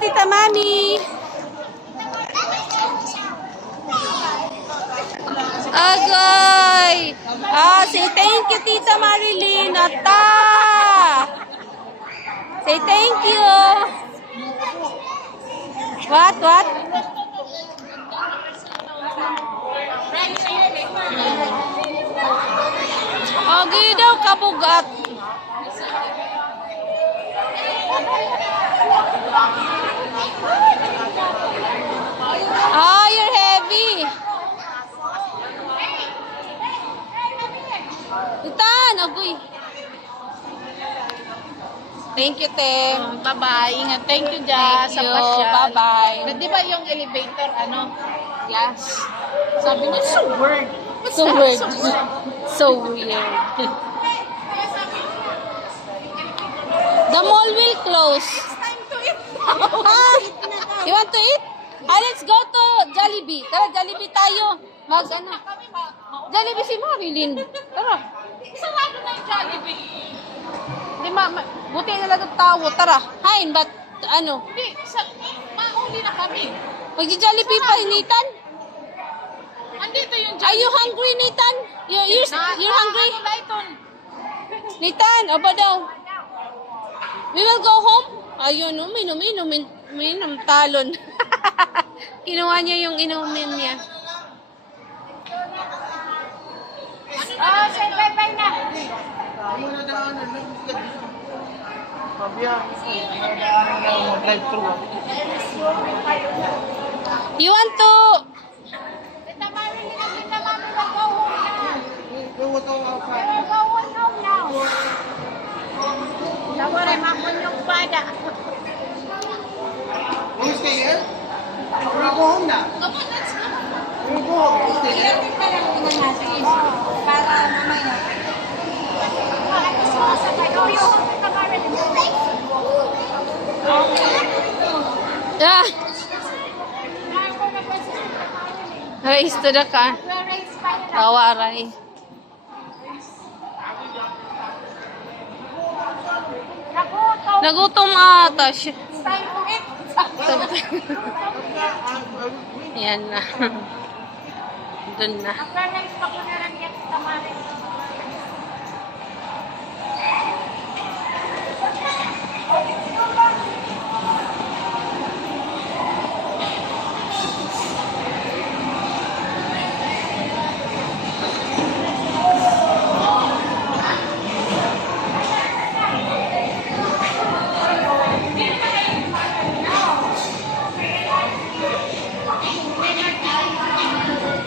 Tita Mami. Agay. Say thank you, Tita Marilyn. Ata. Say thank you. What? Agi daw kabugat. You're heavy. Itan, agoy. Thank you, Tem. Bye-bye. Ingat. Thank you, Jazz. Thank you. Bye-bye. Di ba yung elevator, glass? Sabi niya, so weird. So weird. So weird. The mall will close. It's time to eat. You want to eat? Let's go to Jollibee. Tara, Jollibee tayo. Jollibee si Marilyn. Tara. Sarado na yung Jollibee. Di buti na lang tawo. Tara. Hain, but Hindi, mauli na kami. Mag-Jollibee pa, Nathan? Andito yung Are you hungry, Nathan? You're hungry? Nathan, aba daw. We will go home? Ayun, uminom, talon. Kinuha niya yung inumin niya. Say bye-bye na. You want to... Tita Marilyn and Tita Mami will go home now. We will go home now. Tawari, makon yung pada. Will you stay here? We'll go home now. Come on, let's go. We'll go home. We'll stay here. Para mamaya. Race to the car. Tawaray. Nagutom ata siya. Time to eat. Yan na. Doon na. After-rice pa ko na lang yan, Tita Marilyn.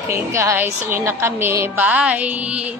Okay guys, uwi na kami. Bye!